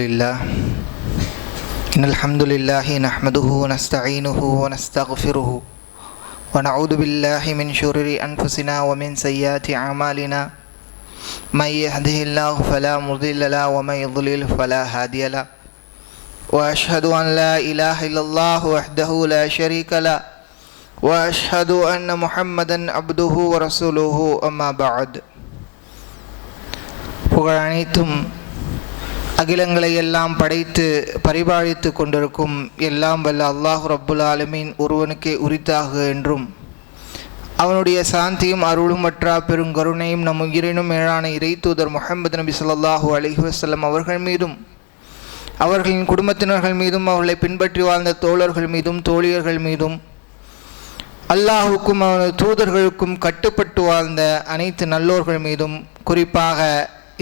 لله إن الحمد لله نحمده ونستعينه ونستغفره ونعوذ بالله من شرور أنفسنا ومن سيئات أعمالنا من يهده الله فلا مضل له ومن يضلل فلا هادي له وأشهد أن لا إله إلا الله وحده لا شريك له وأشهد أن محمدا عبده ورسوله أما بعد புகழ் அனைத்தும் அகிலங்களை எல்லாம் படைத்து பரிபாலித்து கொண்டிருக்கும் எல்லாம் வல்ல அல்லாஹ் ரப்புல் ஆலமீன் ஒருவனுக்கே உரித்தாக என்றும் அவனுடைய சாந்தியும் அருளும் மற்றா பெருங்கருணையும் நம் உயிரினும் மேலான இறை தூதர் முஹம்மது நபி ஸல்லல்லாஹு அலைஹி வஸல்லம் அவர்கள் மீதும் அவர்களின் குடும்பத்தினர்கள் மீதும் அவர்களை பின்பற்றி வாழ்ந்த தோழர்கள் மீதும் தோழியர்கள் மீதும் அல்லாஹுக்கும் அவனது தூதர்களுக்கும் கட்டுப்பட்டு வாழ்ந்த அனைத்து நல்லோர்கள் மீதும் குறிப்பாக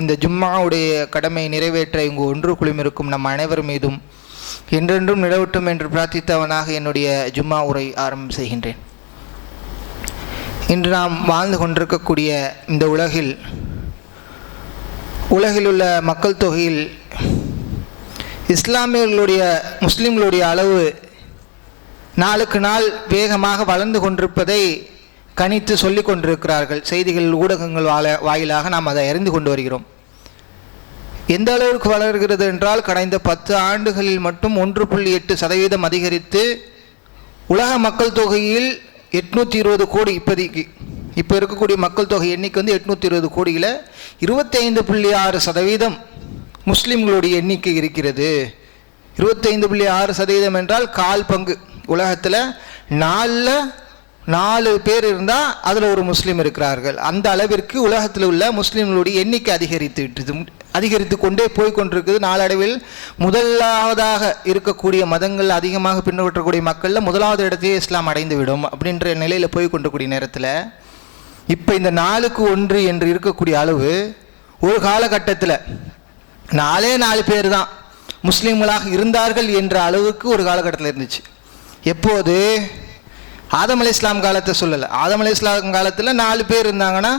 இந்த ஜும்மாவுடைய கடமை நிறைவேற்ற இங்கு ஒன்று குழுமிருக்கும் நம் அனைவர் மீதும் என்றென்றும் நிலவட்டும் என்று பிரார்த்தித்தவனாக என்னுடைய ஜும்மா உரை ஆரம்பம் செய்கின்றேன். இன்று நாம் வாழ்ந்து கொண்டிருக்கக்கூடிய இந்த உலகில் உள்ள மக்கள் தொகையில் முஸ்லிம்களுடைய அளவு நாளுக்கு நாள் வேகமாக வளர்ந்து கொண்டிருப்பதை கணித்து சொல்லிக் கொண்டிருக்கிறார்கள். செய்திகள் ஊடகங்கள் வாயிலாக நாம் அதை அறிந்து கொண்டு வருகிறோம். எந்த அளவிற்கு வளர்கிறது என்றால் கடந்த 10 ஆண்டுகளில் மட்டும் 1.8% அதிகரித்து உலக மக்கள் தொகையில் 820 கோடி இப்போ இருக்கக்கூடிய மக்கள் தொகை எண்ணிக்கை 820 கோடியில் 25.6% முஸ்லிம்களுடைய எண்ணிக்கை இருக்கிறது. 25.6% என்றால் 1/4 பங்கு. உலகத்தில் 4 பேர் இருந்தால் அதில் ஒரு முஸ்லீம் இருக்கிறார்கள். அந்த அளவிற்கு உலகத்தில் உள்ள முஸ்லீம்களுடைய எண்ணிக்கை அதிகரித்து கொண்டே போய்கொண்டிருக்குது. நாளடைவில் முதலாவதாக இருக்கக்கூடிய மதங்கள் அதிகமாக பின்பற்றக்கூடிய மக்களில் முதலாவது இடத்தையே இஸ்லாம் அடைந்துவிடும் அப்படின்ற நிலையில் போய்கொண்டிருக்கூடிய நேரத்தில் இப்போ இந்த 4க்கு 1 என்று இருக்கக்கூடிய அளவு ஒரு காலகட்டத்தில் 4 பேர் தான் முஸ்லீம்களாக இருந்தார்கள் என்ற அளவுக்கு ஒரு காலகட்டத்தில் இருந்துச்சு. எப்போது? ஆதம் அலைஹிஸ்ஸலாம் காலத்தை சொல்லலை. ஆதம் அலைஹிஸ்ஸலாம் காலத்தில் 4 பேர் இருந்தாங்கன்னா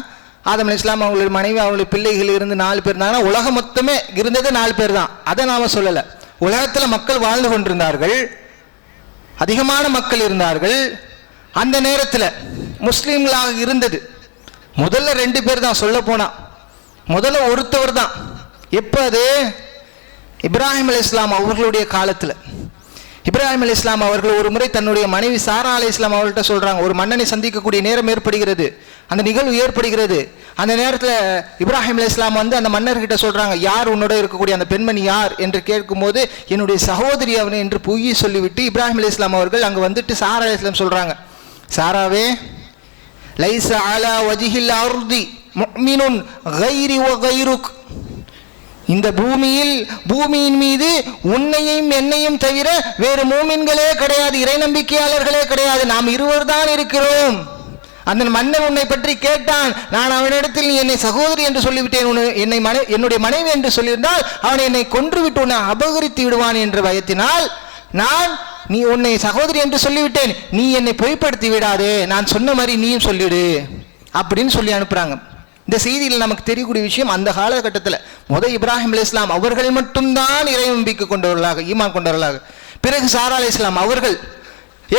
ஆதம் அலைஹிஸ்ஸலாம் அவங்களுடைய மனைவி அவங்களுடைய பிள்ளைகள் இருந்து 4 பேர் இருந்தாங்கன்னா உலகம் மொத்தமே இருந்தது 4 பேர் தான். அதை நாம் சொல்லலை. உலகத்தில் மக்கள் வாழ்ந்து கொண்டிருந்தார்கள், அதிகமான மக்கள் இருந்தார்கள். அந்த நேரத்தில் முஸ்லீம்களாக இருந்தது முதல்ல 2 பேர் தான். சொல்ல போனால் முதல்ல ஒருத்தவர் தான். எப்போ? அது இப்ராஹிம் அலைஹிஸ்ஸலாம் அவர்களுடைய காலத்தில். இப்ராஹிம் அலைஹிஸ்ஸலாம் அவர்கள் ஒரு முறை தன்னுடைய மனைவி சாரா அலைஹிஸ்ஸலாம் அவர்கள்ட்ட சொல்கிறாங்க, ஒரு மன்னனை சந்திக்கக்கூடிய நேரம் ஏற்படுகிறது, அந்த நிகழ்வு ஏற்படுகிறது. அந்த நேரத்தில் இப்ராஹிம் அலைஹிஸ்ஸலாம் அந்த மன்னர்கிட்ட சொல்கிறாங்க, யார் உன்னோட இருக்கக்கூடிய அந்த பெண்மணி யார் என்று கேட்கும்போது என்னுடைய சகோதரி அவனை என்று பொய்யை சொல்லிவிட்டு இப்ராஹிம் அலைஹிஸ்ஸலாம் அவர்கள் அங்கே வந்துட்டு சாரா அலைஹிஸ்ஸலாம் சொல்கிறாங்க, சாராவே லைஸ அலா வஜ்ஹில் அர்தி முஃமினுன் கைரி வ கைருக், இந்த பூமியின் மீது உன்னையும் என்னையும் தவிர வேறு மூமின்களே கிடையாது, இறை நம்பிக்கையாளர்களே கிடையாது, நாம் இருவர் தான் இருக்கிறோம். அந்த மன்னன் உன்னை பற்றி கேட்டான், நான் அவனிடத்தில் நீ என்னை சகோதரி என்று சொல்லிவிட்டேன், என்னுடைய மனைவி என்று சொல்லியிருந்தால் அவனை என்னை கொன்றுவிட்டு உன்னை அபகரித்து விடுவான் என்ற பயத்தினால் நீ உன்னை சகோதரி என்று சொல்லிவிட்டேன், நீ என்னை பொய்ப்படுத்தி விடாதே, நான் சொன்ன மாதிரி நீயும் சொல்லிடு அப்படின்னு சொல்லி அனுப்புறாங்க. இந்த செய்தியில் நமக்கு தெரியக்கூடிய விஷயம், அந்த காலகட்டத்தில் இப்ராஹிம் அலைஹிஸ்ஸலாம் அவர்கள் மட்டும்தான் இறை நம்பிக்கை கொண்டவர்களாக, ஈமான் கொண்டவர்களாக. பிறகு சாரா அலைஹிஸ்ஸலாம் அவர்கள்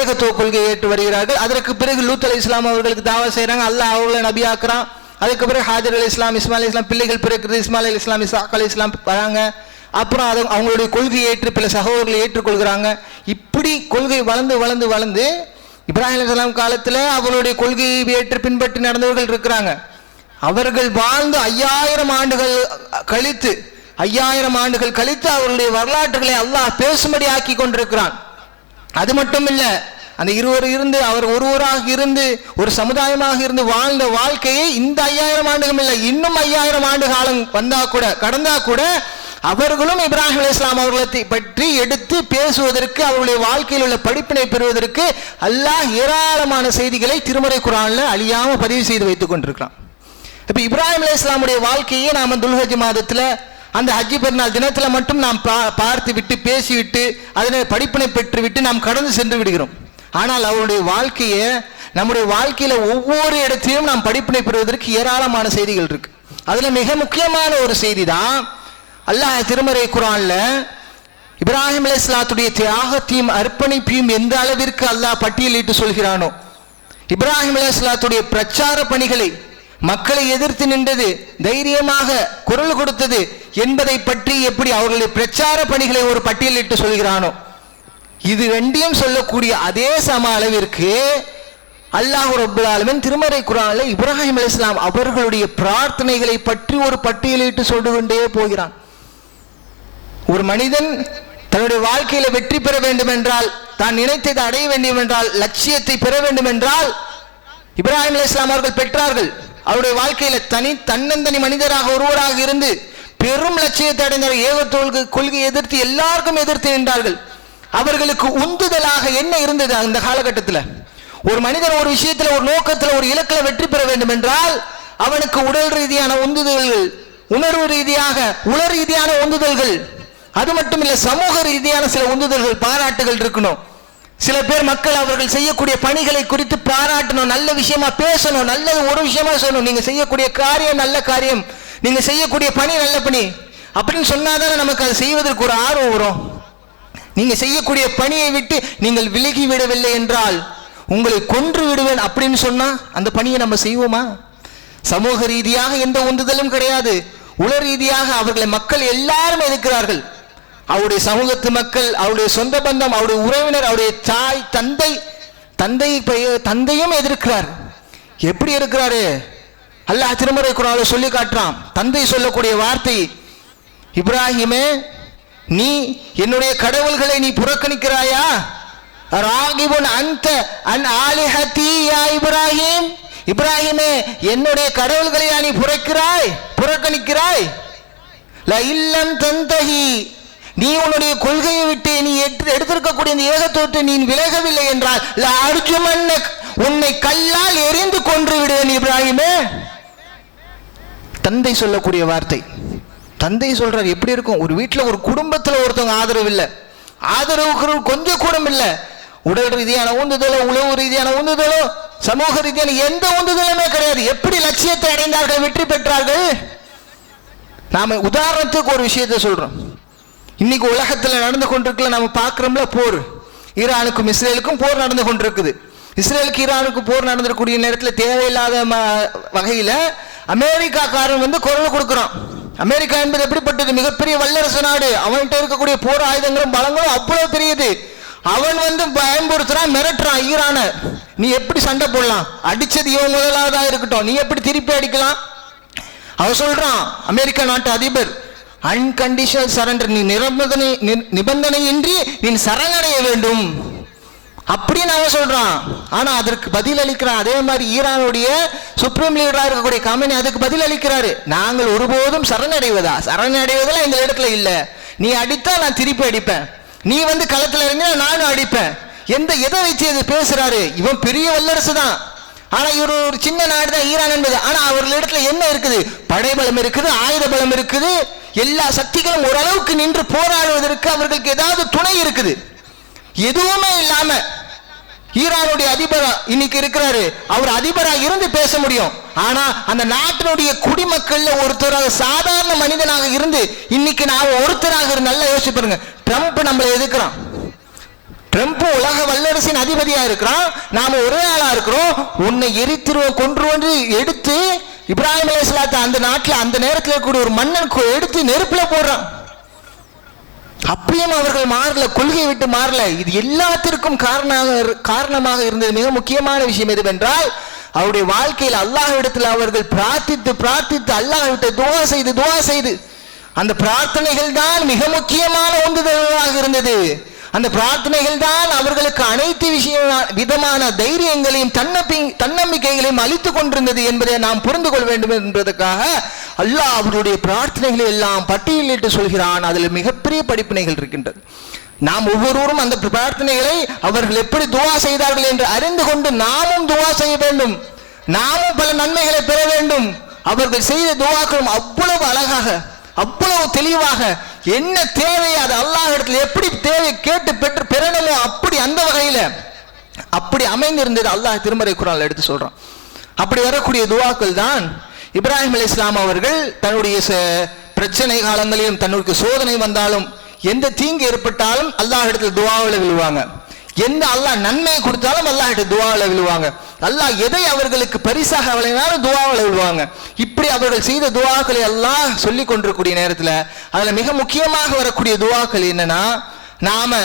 ஏகத்துவ கொள்கையை ஏற்று வருகிறார்கள். அதற்கு பிறகு லூத் அலைஹிஸ்ஸலாம் அவர்களுக்கு தாவா செய்கிறாங்க, அல்லாஹ் அவர்களை நபி ஆக்குறான். அதுக்கு பிறகு ஹாஜர் அலைஹிஸ்ஸலாம், இஸ்மாயில் அலைஹிஸ்ஸலாம் பிள்ளைகள் பிறக்கிறது, இஸ்மாயில் அலைஹிஸ்ஸலாம், இஸ்ஹாக் அலைஹிஸ்ஸலாம் வராங்க. அப்புறம் அவங்களுடைய கொள்கையை ஏற்று பல சகோதரர்களை ஏற்றுக்கொள்கிறாங்க. இப்படி கொள்கை வளர்ந்து இப்ராஹிம் அலைஹிஸ்ஸலாம் காலத்தில் அவர்களுடைய கொள்கையை ஏற்று பின்பற்றி நடந்தவர்கள் இருக்கிறாங்க. அவர்கள் வாழ்ந்து 5000 ஆண்டுகள் கழித்து அவர்களுடைய வரலாற்றுகளை அல்லாஹ் பேசும்படி ஆக்கி கொண்டிருக்கிறான். அது மட்டும் இல்லை, அந்த இருவர் இருந்து அவர் ஒருவராக இருந்து ஒரு சமுதாயமாக இருந்து வாழ்ந்த வாழ்க்கையை இந்த 5000 ஆண்டுகள் இல்லை, இன்னும் 5000 ஆண்டு காலம் கடந்தா கூட அவர்களும் இப்ராஹிம் அலைஹிஸ்ஸலாம் அவர்களை பற்றி எடுத்து பேசுவதற்கு, அவருடைய வாழ்க்கையில் உள்ள படிப்பினை பெறுவதற்கு அல்லாஹ் ஏராளமான செய்திகளை திருமறை குர்ஆனில் அழியாமல் பதிவு செய்து வைத்துக் கொண்டிருக்கிறான். இப்போ இப்ராஹிம் அலைஹிஸ்ஸலாமுடைய வாழ்க்கையை நாம் துல்ஹஜ் மாதத்தில் அந்த ஹஜ்ஜி பெருநாள் தினத்தில் மட்டும் நாம் பார்த்து விட்டு பேசிவிட்டு அதனை படிப்பினை பெற்றுவிட்டு நாம் கடந்து சென்று விடுகிறோம். ஆனால் அவருடைய வாழ்க்கையை நம்முடைய வாழ்க்கையில் ஒவ்வொரு இடத்திலும் நாம் படிப்பினை பெறுவதற்கு ஏராளமான செய்திகள் இருக்கு. அதில் மிக முக்கியமான ஒரு செய்தி தான் அல்லாஹ் திருமறை குர்ஆன்ல இப்ராஹிம் அலைஹிஸ்ஸலாத்துடைய தியாகத்தையும் அர்ப்பணிப்பையும் எந்த அளவிற்கு அல்லாஹ் பட்டியலிட்டு சொல்கிறானோ, இப்ராஹிம் அலைஹிஸ்ஸலாத்துடைய பிரச்சார பணிகளை, மக்களை எதிர்த்து நின்றது, தைரியமாக குரல் கொடுத்தது என்பதை பற்றி எப்படி அவர்களுடைய பிரச்சார பணிகளை ஒரு பட்டியலிட்டு சொல்கிறானோ, இது ரெண்டையும் சொல்லக்கூடிய அதே சம அளவிற்கு அல்லாஹ் ரப்பல் ஆலமீன் திருமறை குர்ஆன்ல இப்ராஹிம் அலைஹிஸ்ஸலாம் அவர்களுடைய பிரார்த்தனைகளை பற்றி ஒரு பட்டியலிட்டு சொல்லி கொண்டே போகிறான். ஒரு மனிதன் தன்னுடைய வாழ்க்கையில வெற்றி பெற வேண்டும் என்றால், தான் நினைத்ததை அடைய வேண்டும் என்றால், லட்சியத்தை பெற வேண்டும் என்றால் இப்ராஹிம் அலைஹிஸ்ஸலாம் அவர்கள் பெற்றார்கள். அவருடைய வாழ்க்கையில தன்னந்தனி மனிதராக ஒருவராக இருந்து பெரும் லட்சியத்தை அடைந்தார். ஏகத்துவ கொள்கை எதிர்த்து எல்லாருக்கும் எதிர்த்து நின்றார்கள். அவர்களுக்கு உந்துதலாக என்ன இருந்தது அந்த காலகட்டத்தில்? ஒரு மனிதன் ஒரு விஷயத்தில், ஒரு நோக்கத்தில், ஒரு இலக்கில் வெற்றி பெற வேண்டும் என்றால் அவனுக்கு உடல் ரீதியான உந்துதல்கள், உணர்வு ரீதியாக உள ரீதியான உந்துதல்கள், அது மட்டும் இல்ல சமூக ரீதியான சில உந்துதல்கள், பாராட்டுகள் இருக்கணும். சில பேர் மக்கள் அவர்கள் செய்யக்கூடிய பணிகளை குறித்து பாராட்டணும், நல்ல விஷயமா பேசணும், நல்லது ஒரு விஷயமா சொல்லணும். நீங்க செய்யக்கூடிய காரியம் நல்ல காரியம், நீங்க செய்யக்கூடிய பணி நல்ல பணி அப்படின்னு சொன்னாதானே நமக்கு அதை செய்வதற்கு ஒரு ஆர்வம் வரும். நீங்க செய்யக்கூடிய பணியை விட்டு நீங்கள் விலகி விடவில்லை என்றால் உங்களை கொன்று விடுவேன் அப்படின்னு சொன்னா அந்த பணியை நம்ம செய்வோமா? சமூக ரீதியாக எந்த உந்துதலும் கிடையாது. உள ரீதியாக அவர்களை மக்கள் எல்லாரும் எதிர்க்கிறார்கள். அவருடைய சமூகத்து மக்கள், அவருடைய சொந்த பந்தம், அவருடைய உறவினர், அவருடைய தாய் தந்தையும் எதிர்க்கிறார். எப்படி இருக்கிறாரு? அல்லாஹ் திருமறை குர்ஆன்ல சொல்லி காட்டுறான். தந்தை சொல்லக்கூடிய வார்த்தை, இப்ராஹிமே, நீ என்னுடைய கடவுள்களை நீ புறக்கணிக்கிறாயா? ராகிபுன் அன்த அன் ஆலிஹதி யா இப்ராஹிம், இப்ராஹிமே என்னுடைய கடவுள்களை நீ புறக்கணிக்கிறாய். ல இல்லம் தந்தஹி, நீ உன்னுடைய கொள்கையை விட்டு நீ எடுத்திருக்கக்கூடிய இந்த ஏகத்துவத்தை நீ விலகவில்லை என்றால் ல அர்ஜுமன்னக், உன்னை கல்லால் எரிந்து கொன்று விடுவேன் இப்ராஹிமே. தந்தை சொல்லக்கூடிய வார்த்தை. தந்தை சொல்றார். எப்படி இருக்கும்? ஒரு வீட்டில் ஒரு குடும்பத்தில் ஒருத்தவங்க ஆதரவு இல்லை, ஆதரவு கொஞ்சம் கூட இல்லை. உடல் ரீதியான உந்துதலோ, உளவு ரீதியான உந்துதலோ, சமூக ரீதியான எந்த உந்துதலுமே கிடையாது. எப்படி லட்சியத்தை அடைந்தார்கள், வெற்றி பெற்றார்கள்? நாம உதாரணத்துக்கு ஒரு விஷயத்தை சொல்றோம். இன்னைக்கு உலகத்தில் நடந்து கொண்டிருக்கல, நம்ம பார்க்கிறோம்ல, போர். ஈரானுக்கும் இஸ்ரேலுக்கும் போர் நடந்து கொண்டிருக்குது. இஸ்ரேலுக்கு ஈரானுக்கும் போர் நடந்திருக்கக்கூடிய நேரத்தில் தேவையில்லாத வகையில அமெரிக்காக்காரன் குரல் கொடுக்குறான். அமெரிக்கா என்பது எப்படிப்பட்டது? மிகப்பெரிய வல்லரசு நாடு. அவன்கிட்ட இருக்கக்கூடிய போர் ஆயுதங்களும் பலங்களும் அவ்வளவு பெரியது. அவன் பயன்படுத்துறான், மிரட்டுறான் ஈரான. நீ எப்படி சண்டை போடலாம்? அடிச்சது இவன் முதலாவதா இருக்கட்டும், நீ எப்படி திருப்பி அடிக்கலாம்? அவன் சொல்றான், அமெரிக்கா நாட்டு அதிபர், அன்கண்டிஷனல் சரண்டர், நீ நிபந்தனையின்றி நீ சரணடைய வேண்டும் அப்படின்னு அவன் சொல்றான். ஆனா அதற்கு பதில் அளிக்கிறான். அதே மாதிரி ஈரானுடைய சுப்ரீம் லீடரா இருக்கக்கூடிய கமெனி அதுக்கு பதில் அளிக்கிறாரு. நாங்கள் ஒருபோதும் சரணடைவதெல்லாம் எங்க இடத்துல இல்ல. நீ அடித்தா நான் திருப்பி அடிப்பேன், நீ களத்துல இறங்கினா நானும் அடிப்பேன். எதை வச்சு இது பேசுறாரு? இவன் பெரிய வல்லரசு தான், ஆனா இவர் ஒரு சின்ன நாடு தான் ஈரான் என்பது. ஆனா அவர்களிடத்துல என்ன இருக்குது? படைபலம் இருக்குது, ஆயுத பலம் இருக்குது, எல்லா சக்திகளும் ஓரளவுக்கு நின்று போராடுவதற்கு அவர்களுக்கு ஏதாவது துணை இருக்குது. எதுவுமே இல்லாம ஈரானுடைய அதிபரா இன்னைக்கு இருக்கிறாரு. அவர் அதிபரா இருந்து பேச முடியும். ஆனா அந்த நாட்டினுடைய குடிமக்கள்ல ஒருத்தராக, சாதாரண மனிதனாக இருந்து இன்னைக்கு நான் ஒருத்தராக இருந்து நல்லா யோசிச்சு பாருங்க. ட்ரம்ப் நம்மளை எதிர்க்கிறான். ட்ரம்ப் உலக வல்லரசின் அதிபதியா இருக்கிறான், நாம ஒரே ஆளா இருக்கிறோம். உன்னை எரித்திருவோம், கொன்று எடுத்து இப்ராஹிம் அலைஹிஸ்ஸலாத்தை அந்த நாட்டில் அந்த நேரத்தில் இருக்கக்கூடிய ஒரு மன்னன் எடுத்து நெருப்புல போடுறான். அப்படியும் அவர்கள் மாறல, கொள்கை விட்டு மாறல. இது எல்லாத்திற்கும் காரணமாக இருந்தது மிக முக்கியமான விஷயம் எதுவென்றால், அவருடைய வாழ்க்கையில் அல்லாஹ்விடத்தில் அவர்கள் பிரார்த்தித்து அல்லாஹ்விட்ட துஆ செய்து அந்த பிரார்த்தனைகள் தான் மிக முக்கியமான உந்துதலாக இருந்தது. அந்த பிரார்த்தனைகள் தான் அவர்களுக்கு அனைத்து விதமான தைரியங்களையும் தன்னம்பிக்கைகளையும் அளித்துக் கொண்டிருந்தது என்பதை நாம் புரிந்து கொள்ள வேண்டும் என்பதற்காக அல்லாஹ் அவருடைய பிரார்த்தனைகளை எல்லாம் பட்டியலிட்டு சொல்கிறான். அதில் மிகப்பெரிய படிப்பினைகள் இருக்கின்றது. நாம் ஒவ்வொருவரும் அந்த பிரார்த்தனைகளை அவர்கள் எப்படி துஆ செய்தார்கள் என்று அறிந்து கொண்டு நாமும் துஆ செய்ய வேண்டும், நாமும் பல நன்மைகளை பெற வேண்டும். அவர்கள் செய்த துஆக்களும் அவ்வளவு அழகாக, அவ்வளவு தெளிவாக, என்ன தேவை அது அல்லாஹ்விடத்தில் எப்படி தேவை கேட்டு பெற்று பெறணுமோ அப்படி அந்த வகையில அப்படி அமைந்திருந்தது. அல்லாஹ் திருமறை குர்ஆன்ல எடுத்து சொல்றான். அப்படி வரக்கூடிய துஆக்கள் தான் இப்ராஹிம் அலைஹிஸ்ஸலாம் அவர்கள் தன்னுடைய பிரச்சனை காலங்களிலும் தன்னுக்கு சோதனை வந்தாலும் எந்த தீங்கு ஏற்பட்டாலும் அல்லாஹ் இடத்துல துஆவில் விழுவாங்க. எந்த அல்லாஹ் நன்மை கொடுத்தாலும் அல்லாஹ் கிட்ட துஆவில் விழுவாங்க. அல்லாஹ் எதை அவர்களுக்கு பரிசாக வழங்கினாலும் துஆவில் விழுவாங்க. இப்படி அவர்கள் செய்த துஆக்களை அல்லாஹ் சொல்லி கொண்டிருக்கூடிய நேரத்தில் அதுல மிக முக்கியமாக வரக்கூடிய துஆக்கள் என்னன்னா, நாம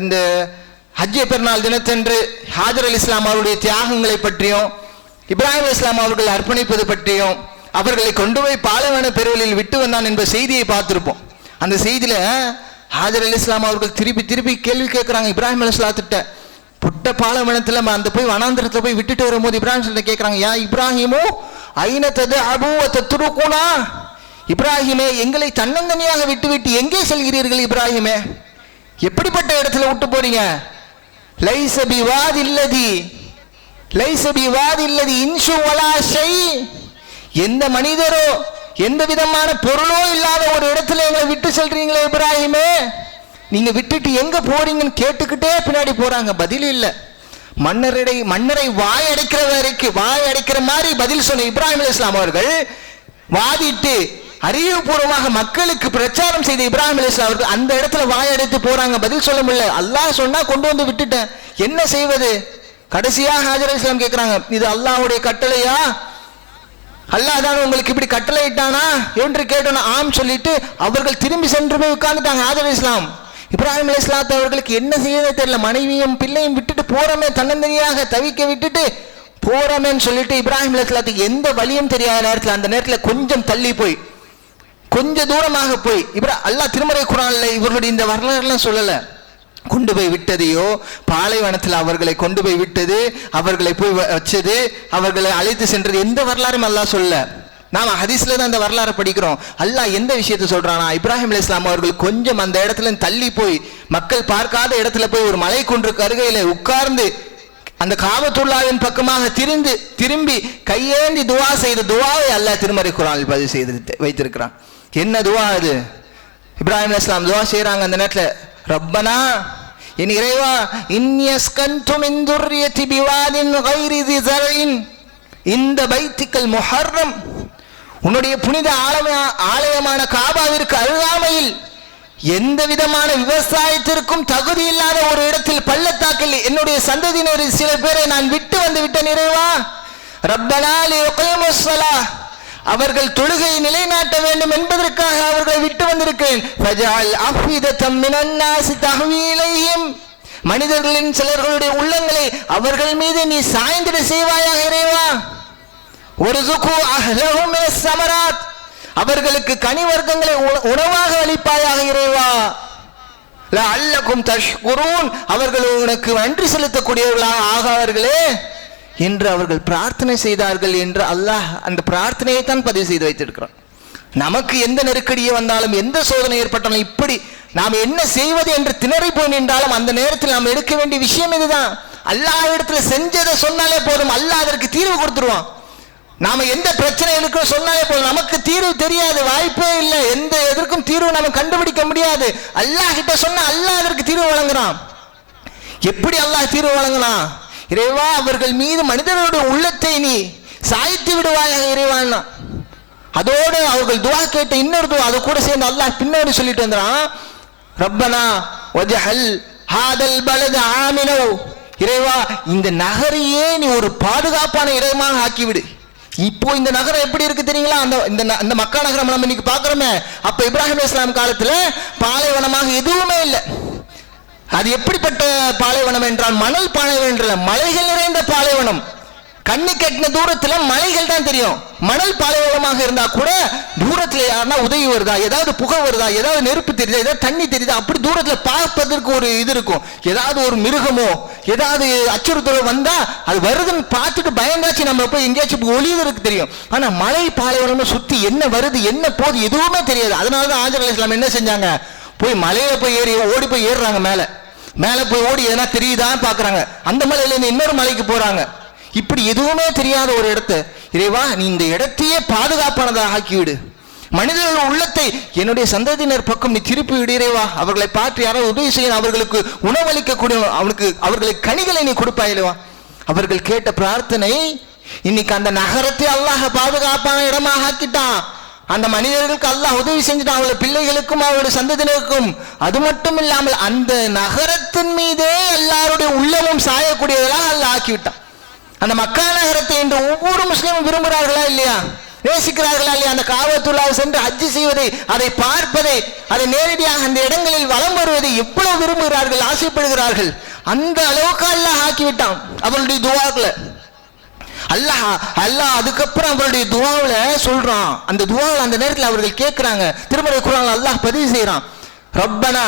இந்த ஹஜ்ஜ பெருநாள் தினத்தன்று ஹாஜர் அலி இஸ்லாம் அவருடைய தியாகங்களை பற்றியும் இப்ராஹிம் அலி இஸ்லாம் அவர்கள் அர்ப்பணிப்பது பற்றியும் அவர்களை கொண்டு போய் பாலைவன பெருவெளியில் விட்டு வந்தான் என்ற செய்தியை பார்த்திருப்போம். அந்த செய்தியில ஹாஜர் அலி இஸ்லாம் அவர்கள் திருப்பி திருப்பி கேள்வி கேட்கிறாங்க இப்ராஹிம் அலி இஸ்லாத்திட்ட. புட்ட பாலைவனத்துல அந்த போய் வனாந்திரத்துல போய் விட்டுட்டு வரும்போது இப்ராஹிம் கேட்கிறாங்க, யா இப்ராஹிமோ ஐனத்தது அபு தத்துருக்குனா, இப்ராஹிமே எங்களை தன்னந்தனியாக விட்டு விட்டு எங்கே செல்கிறீர்கள் இப்ராஹிமே, எப்படிப்பட்ட இடத்துல விட்டு போறீங்க? லைஸ பிவாதி இல்லதி இன்ஷு வலா ஷை, எந்த மனிதரோ எந்த விதமான பொருளோ இல்லாத ஒரு இடத்துல எங்களை விட்டு செல்றீங்களே இப்ராஹிமே, நீங்க விட்டுட்டு எங்க போறீங்கன்னு கேட்டுக்கிட்டே பின்னாடி போறாங்க. பதில் இல்லை. மன்னரை வாய் அடைக்கிற மாதிரி பதில் சொன்ன இப்ராஹிம் அலைஹிஸ் ஸலாம் அவர்கள் வாதிட்டு அறிவுபூர்வமாக மக்களுக்கு பிரச்சாரம் செய்த இப்ராஹிம் அலைஹிஸ் ஸலாம் அவர்கள் அந்த இடத்துல வாயடைத்து போறாங்க. பதில் சொல்ல முடியல. அல்லாஹ் சொன்னா கொண்டு வந்து விட்டுட்டேன், என்ன செய்வது? கடைசியாக ஹாஜர் அலைஹிஸ் ஸலாம் கேட்கிறாங்க, இது அல்லாஹ்வுடைய கட்டளையா? அல்லாஹ் தான் உங்களுக்கு இப்படி கட்டளை இட்டானா என்று கேட்டோன்னா ஆம் சொல்லிட்டு அவர்கள் திரும்பி சென்று போய் உட்கார்ந்துட்டாங்க. ஹாஜர் அலைஹிஸ் ஸலாம் இப்ராஹிம் அலைஹிஸ் ஸலாம் அவர்களுக்கு என்ன செய்யவே தெரியல. மனைவியும் பிள்ளையும் விட்டுட்டு போறமே, தன்னந்தனியாக தவிக்க விட்டுட்டு போறமேன்னு சொல்லிட்டு இப்ராஹிம் அலைஹிஸ் ஸலாத்துக்கு எந்த வழியும் தெரியாத நேரத்தில் அந்த நேரத்தில் கொஞ்சம் தள்ளி போய் கொஞ்ச தூரமாக போய் அல்லாஹ் திருமறை குர்ஆன்ல இவர்களுடைய இந்த வரலாறுலாம் சொல்லல. கொண்டு போய் விட்டதையோ, பாலைவனத்தில் அவர்களை கொண்டு போய் விட்டது, அவர்களை போய் வச்சது, அவர்களை அழைத்து சென்றது, எந்த வரலாறும் அல்லாஹ் சொல்ல. நாம ஹதீஸ்ல தான் அந்த வரலாறு படிக்கிறோம். அல்லாஹ் எந்த விஷயத்தை சொல்றானா, இப்ராஹிம் அலைஹிஸ் ஸலாம் அவர்கள் கொஞ்சம் அந்த இடத்துல தள்ளி போய் மக்கள் பார்க்காத இடத்துல போய் ஒரு மலை குன்றுக்கு அருகையில உட்கார்ந்து அந்த காபத்துல்லாவின் பக்கமாக திரும்பி கையேந்தி துவா செய்த துவாவை அல்லாஹ் திருமறை குர்ஆனில் பதிவு செய்து வைத்திருக்கிறான். என்ன துவா அது? இப்ராஹிம் அலைஹிஸ் ஸலாம் துவா செய்றாங்க அந்த நேரத்தில், ரப்பனா என் இறைவா, இன்னி அஸ்கன்து மின் துர்ரியதி பிவாதின் கைரி தி ஸர்இன் இந்த பைத்திக்கல் முஹர்ரம், உன்னுடைய புனித ஆலயமான காபாவிற்கு அருகாமையில் எந்த விதமான விவசாயத்திற்கும் தகுதி இல்லாத ஒரு இடத்தில் பள்ளத்தாக்கில் என்னுடைய சந்ததியினர் சில பேரை நான் விட்டு வந்து விட்டேன் இறைவா. ரப்பனா லியுகீமுஸ் ஸலாஹ், அவர்கள் தொழுகையை நிலைநாட்ட வேண்டும் என்பதற்காக அவர்களை விட்டு வந்திருக்கிறேன். ஃபஜஅல் அஃபிதத்தம் மினன் நாஸி தஹ்வி இலைஹிம், மனிதர்களின் சிலர்களுடைய உள்ளங்களை அவர்கள் மீது நீ சாய்ந்திட செய்வாயாக இறைவா. வர்ஸுகு அஹ்லஹும் மினஸ் ஸமராத், அவர்களுக்கு கனி வர்க்கங்களை உணவாக அளிப்பாயாக இறைவா. லஅல்லகும் தஷ்குரூன், அவர்கள் உனக்கு நன்றி செலுத்தக்கூடியவர்களாக ஆகார்களே என்று அவர்கள் பிரார்த்தனை செய்தார்கள் என்று அல்லாஹ் அந்த பிரார்த்தனையை தான் பதிவு செய்து வைத்திருக்கிறான். நமக்கு எந்த நெருக்கடியே வந்தாலும், எந்த சோதனை ஏற்பட்டாலும், இப்படி நாம் என்ன செய்வது என்று திணறி போய் நின்றாலும் அந்த நேரத்தில் நாம் எடுக்க வேண்டிய விஷயம் இதுதான். அல்லாஹ் இடத்துல செஞ்சதை சொன்னாலே போதும், அல்லாஹ் அதற்கு தீர்வு கொடுத்துருவான். நாம எந்த பிரச்சனை இருக்கு சொன்னாலே போதும், நமக்கு தீர்வு தெரியாது, வாய்ப்பே இல்லை, எந்த எதற்கும் தீர்வு நம்ம கண்டுபிடிக்க முடியாது. அல்லாஹ் கிட்ட சொன்னா அல்லாஹ் அதற்கு தீர்வு வழங்குறான். எப்படி அல்லாஹ் தீர்வு வழங்கலாம்? இறைவா, அவர்கள் மீது மனிதர்களுடைய உள்ளத்தை நீ சாய்த்து விடுவாயாக இறைவான்னா. அதோடு அவர்கள் துவா கேட்ட இன்னொரு துவா அதை கூட சேர்ந்து அல்லாஹ் பின்னாடி சொல்லிட்டு வந்துறான், ரப்பனா வஜஹல் ஹாதல் பலத ஆமினோ, இறைவா இந்த நகரையே நீ ஒரு பாதுகாப்பான இடமாக ஆக்கிவிடு. இப்போ இந்த நகரம் எப்படி இருக்கு தெரியுங்களா? அந்த மக்கா நகரம் நம்ம இன்னைக்கு பாக்குறோமே, அப்ப இப்ராஹிம் அலைஹிஸ்ஸலாம் காலத்துல பாலைவனமாக எதுவுமே இல்லை. அது எப்படிப்பட்ட பாலைவனம் என்றால் மணல் பாலைவனம் என்ற மலைகள் நிறைந்த பாலைவனம். கண்ணு கட்டின தூரத்துல மலைகள் தான் தெரியும். மணல் பாலைவனமாக இருந்தா கூட தூரத்துல யாருன்னா உதவி வருதா, ஏதாவது புகை வருதா, ஏதாவது நெருப்பு தெரியுதா, ஏதாவது தண்ணி தெரியுதா, அப்படி தூரத்துல பார்ப்பதற்கு ஒரு இது இருக்கும். ஏதாவது ஒரு மிருகமோ ஏதாவது அச்சுறுத்தல் வந்தா அது வருதுன்னு பார்த்துட்டு பயந்தாச்சு நம்ம போய் எங்கேயாச்சும் ஒளிவதற்கு தெரியும். ஆனா மலை பாலைவனம் சுத்தி என்ன வருது என்ன போகுது எதுவுமே தெரியாது. அதனாலதான் ஹாஜர் அலைஹிஸ்ஸலாம் என்ன செஞ்சாங்க, போய் மலையில போய் ஓடி போய் ஏறுறாங்க. மேல போய் ஓடி எதனா தெரியுதான்னு பாக்குறாங்க. அந்த மலையில இருந்து இன்னொரு மலைக்கு போறாங்க. இப்படி எதுவுமே தெரியாத ஒரு இடத்தை இறைவா நீ இந்த இடத்தையே பாதுகாப்பானதாக ஆக்கிவிடு. மனிதர்கள் உள்ளத்தை என்னுடைய சந்ததியினர் பக்கம் நீ திருப்பி விடு இறைவா. அவர்களை பார்த்து யாராவது உதவி செய்யணும், அவர்களுக்கு உணவளிக்கக்கூடிய அவர்களுக்கு கனிகளை நீ கொடுப்பாயிலவா. அவர்கள் கேட்ட பிரார்த்தனை இன்னைக்கு அந்த நகரத்தை அல்லாஹ் பாதுகாப்பான இடமாக ஆக்கிட்டான். அந்த மனிதர்களுக்கு அல்லாஹ் உதவி செஞ்சுட்டான், அவருடைய பிள்ளைகளுக்கும் அவருடைய சந்ததியினருக்கும். அது மட்டும் இல்லாமல் அந்த நகரத்தின் மீதே எல்லாருடைய உள்ளமும் சாயக்கூடியதெல்லாம் அல்லாஹ் ஆக்கிவிட்டான். அந்த மக்கா நகரத்தை இன்று ஒவ்வொரு முஸ்லீமும் விரும்புகிறார்களா இல்லையா, நேசிக்கிறார்களா இல்லையா? அந்த காபத்துல்லாஹ் சென்று ஹஜ் செய்வதை, அதை பார்ப்பதை, அதை நேரடியாக அந்த இடங்களில் வலம் வருவதை எவ்வளவு விரும்புகிறார்கள், ஆசைப்படுகிறார்கள். அந்த அளவுக்கு அல்லாஹ் ஆக்கிவிட்டான் அவருடைய துவாக்களை. அல்லாஹ் அதுக்கப்புறம் அவருடைய துவாவுல சொல்றான். அந்த துவாவில் அந்த நேரத்தில் அவர்கள் கேட்கிறாங்க. திருமறை குர்ஆன்ல அல்லாஹ் பதிவு செய்யறான், ரப்பனா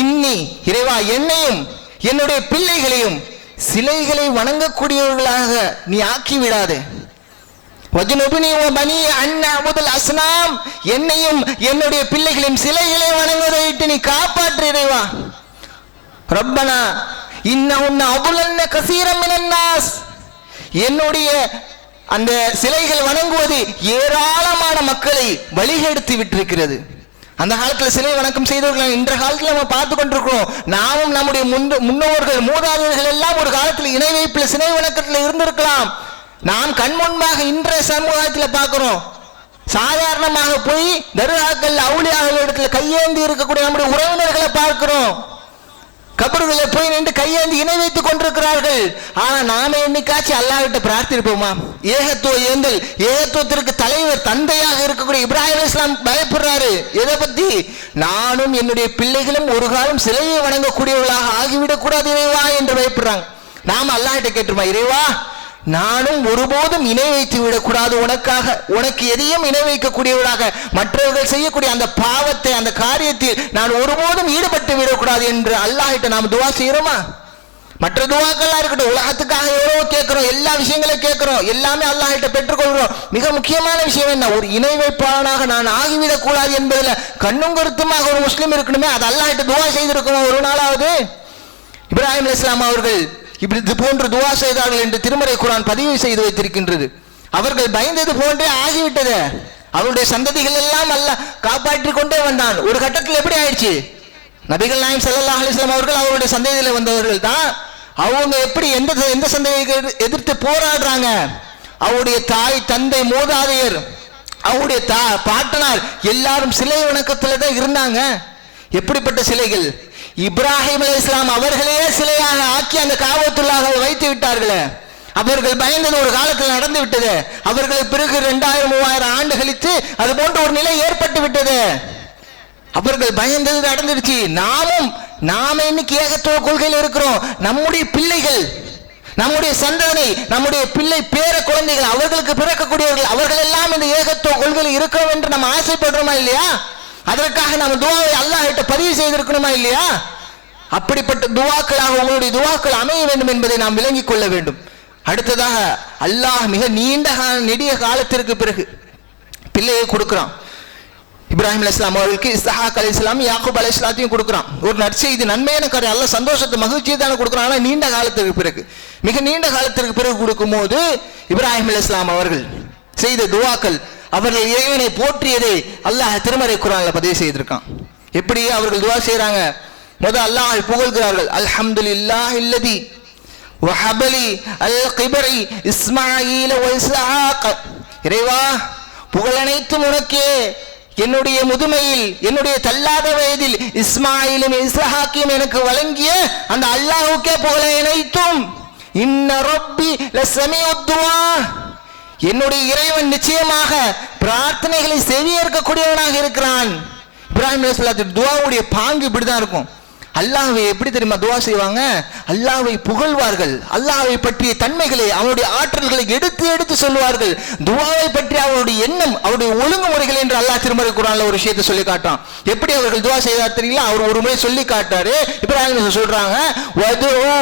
இன்னி, இறைவா என்னையும் என்னுடைய பிள்ளைகளையும் சிலைகளை வணங்கக்கூடியவர்களாக நீ ஆக்கி விடாதே. வஜ்னுப்னி வ பனி அன் நஅபுதுல் அஸ்னாம், என்னையும் என்னுடைய பிள்ளைகளையும் சிலைகளை வணங்குவதை விட்டு நீ காப்பாற்று இறைவா. ரப்பனா இன்னஹுன்ன அதுலல்ன கஸீரம் மினன் நாஸ், என்னுடைய அந்த சிலைகள் வணங்குவது ஏராளமான மக்களை வழிகெடுத்து விட்டிருக்கிறது. அந்த காலத்தில் சிலை வணக்கம் செய்தவர்கள் இன்ற காலத்தில் நம்ம பார்த்து கொண்டிருக்கிறோம். நாமும் நம்முடைய முன்னோர்கள் மூதாதையர்கள் எல்லாம் ஒரு காலத்தில் இணை வைப்பில் சிலை வணக்கத்தில் இருந்திருக்கலாம். நாம் கண் முன்பாக இன்றைய சமூகத்தில் பார்க்கிறோம். சாதாரணமாக போய் தர்காக்கள் அவுலியாக்கள் இடத்துல கையேந்தி இருக்கக்கூடிய நம்முடைய உறவினர்களை பார்க்கிறோம். கபர்களை போய் நின்று கையேந்தி இணை வைத்துக் கொண்டிருக்கிறார்கள். ஆனா நாம என்னைக்காச்சும் அல்லாஹ் கிட்ட பிரார்த்திருப்போமா? ஏகத்துவ ஏந்தல், ஏகத்துவத்திற்கு தலைவர் தந்தையாக இருக்கக்கூடிய இப்ராஹிம் அலைஹிஸ்ஸலாம் பயப்படுறாரு. எதை பத்தி? நானும் என்னுடைய பிள்ளைகளும் ஒரு காலம் சிலையை வணங்கக்கூடியவர்களாக ஆகிவிடக் கூடாது இறைவா என்று பயப்படுறாங்க. நாம அல்லாஹ் கிட்ட கேட்டுருமா, இறைவா நானும் ஒருபோதும் இணை வைத்து விடக்கூடாது, உனக்காக உனக்கு எதையும் இணை வைக்கக்கூடியவராக மற்றவர்கள் செய்யக்கூடிய அந்த பாவத்தை, அந்த காரியத்தில் நான் ஒருபோதும் ஈடுபட்டு விடக்கூடாது என்று அல்லாஹ்கிட்ட நாம் துவா செய்யறோமா? மற்ற துவாக்கள்லாம் இருக்கட்டும், உலகத்துக்காக எவ்வளவு கேட்கிறோம், எல்லா விஷயங்களையும் கேட்கிறோம், எல்லாமே அல்லாஹ்கிட்ட பெற்றுக்கொள்கிறோம். மிக முக்கியமான விஷயம் என்ன? ஒரு இணை வைப்பாளனாக நான் ஆகிவிடக் கூடாது என்பதில் கண்ணும் கருத்துமாக ஒரு முஸ்லீம் இருக்கணுமே. அது அல்லாஹ்கிட்ட துவா செய்திருக்கணும் ஒரு நாளாவது. இப்ராஹிம் அலைஹிஸ்ஸலாம் அவர்கள் இது போன்று துவா செய்தார்கள் என்று திருமறை குர்ஆன் பதிவு செய்து வைத்திருக்கின்றது. அவர்கள் பயந்தது போன்றே ஆகிவிட்டது. அவருடைய சந்ததிகள் எல்லாம் அல்லாஹ் காப்பாற்றிக் கொண்டே வந்தான். ஒரு கட்டத்தில் எப்படி ஆயிடுச்சு? நபிகள் நாயகம் ஸல்லல்லாஹு அலைஹி வஸல்லம் அவர்கள் அவருடைய சந்ததியில வந்தவர்கள் தான். அவங்க எப்படி எந்த சந்ததியை எதிர்த்து போராடுறாங்க? அவருடைய தாய், தந்தை, மூதாதையர், அவருடைய பாட்டனார் எல்லாரும் சிலை வணக்கத்துல தான் இருந்தாங்க. எப்படிப்பட்ட சிலைகள்? இப்ராஹிம் அலைஹிஸ்ஸலாம் அவர்களே சிலையாக ஆக்கி அந்த காபத்துல்லாஹை வைத்து விட்டார்களே. அவர்கள் பயந்தது ஒரு காலத்தில் நடந்து விட்டது. அவர்கள் பிறகு 2000-3000 ஆண்டு கழித்து அது போன்ற ஒரு நிலை ஏற்பட்டு விட்டது. அவர்கள் பயந்தது நடந்துடுச்சு. நாம இன்னைக்கு ஏகத்துவ கொள்கையில் இருக்கிறோம். நம்முடைய பிள்ளைகள், நம்முடைய சந்ததி, நம்முடைய பிள்ளை பேர குழந்தைகள், அவர்களுக்கு பிறக்கக்கூடியவர்கள், அவர்கள் எல்லாம் இந்த ஏகத்துவ கொள்கையில் இருக்கிறோம் என்று நம்ம ஆசைப்படுறோமா இல்லையா? அதற்காக நம்ம துவாவை அல்லாஹ்கிட்ட பதிவு செய்திருக்கணுமா இல்லையா? அப்படிப்பட்ட துவாக்களாக உங்களுடைய துவாக்கள் அமைய வேண்டும் என்பதை நாம் விளங்கிக் கொள்ள வேண்டும். அடுத்ததாக அல்லாஹ் மிக நெடிய காலத்திற்கு பிறகு பிள்ளையை கொடுக்கிறான். இப்ராஹிம் அலைஹிஸ்ஸலாம் அவர்களுக்கு இஸ்ஹாக் அலைஹிஸ்ஸலாம், யாக்கூப் அலைஹிஸ்ஸலாத்தையும் கொடுக்கிறான். ஒரு நற்செய்தி, நன்மையான காரியம், அல்லாஹ் சந்தோஷத்தை, மகிழ்ச்சியை தானே கொடுக்கிறான். ஆனால் நீண்ட காலத்திற்கு பிறகு, மிக நீண்ட காலத்திற்கு பிறகு கொடுக்கும் போது இப்ராஹிம் அலைஹிஸ்ஸலாம் அவர்கள் செய்த துவாக்கள், அவர்கள் இறைவனை போற்றியதை அல்லாஹ் திருமறை குர்ஆன்ல பதிவு செய்திருக்கான். எப்படி அவர்கள் துவா செய்யறாங்க? முதல் அல்லாஹ்வை புகழ்கிறார்கள். அல்ஹம்துலில்லாஹி அல்லதி வஹபலி அல்-கிபரி இஸ்மாஈல வ இஸ்ஹாக், இறைவா புகழ் அனைத்தும் உனக்கே, என்னுடைய முதுமையில், என்னுடைய தள்ளாத வயதில் இஸ்மாயிலும் இஸ்ஹாக்கையும் எனக்கு வழங்கிய அந்த அல்லாஹ்வுக்கே புகழ் அனைத்தும். இன்ன ரப்பி லஸமீஉத் துஆ, என்னுடைய இறைவன் நிச்சயமாக பிரார்த்தனைகளை செவியேற்கக்கூடியவனாக இருக்கிறான். இப்ராஹிம் அலைஹிஸ்ஸலாம் துஆவுடைய பாங்கு இப்படிதான் இருக்கும். அல்லாஹ்வை எப்படி தெரியுமா துஆ செய்வாங்க? அல்லாஹ்வை புகழ்வார்கள். அல்லாஹ்வை பற்றிய தன்மைகளை, அவனுடைய ஆற்றல்களை எடுத்து எடுத்து சொல்லுவார்கள். துஆவை பற்றி அவருடைய எண்ணம், அவருடைய ஒழுங்குமுறைகள் என்று அல்லாஹ் திருமறை குர்ஆன்ல ஒரு விஷயத்தை சொல்லி காட்டான். எப்படி அவர்கள் துஆ செய்தார் தெரியுங்களா? அவர் ஒரு முறை சொல்லி காட்டாரு. இப்ராஹிம் சொல்றாங்க, வதுஉ,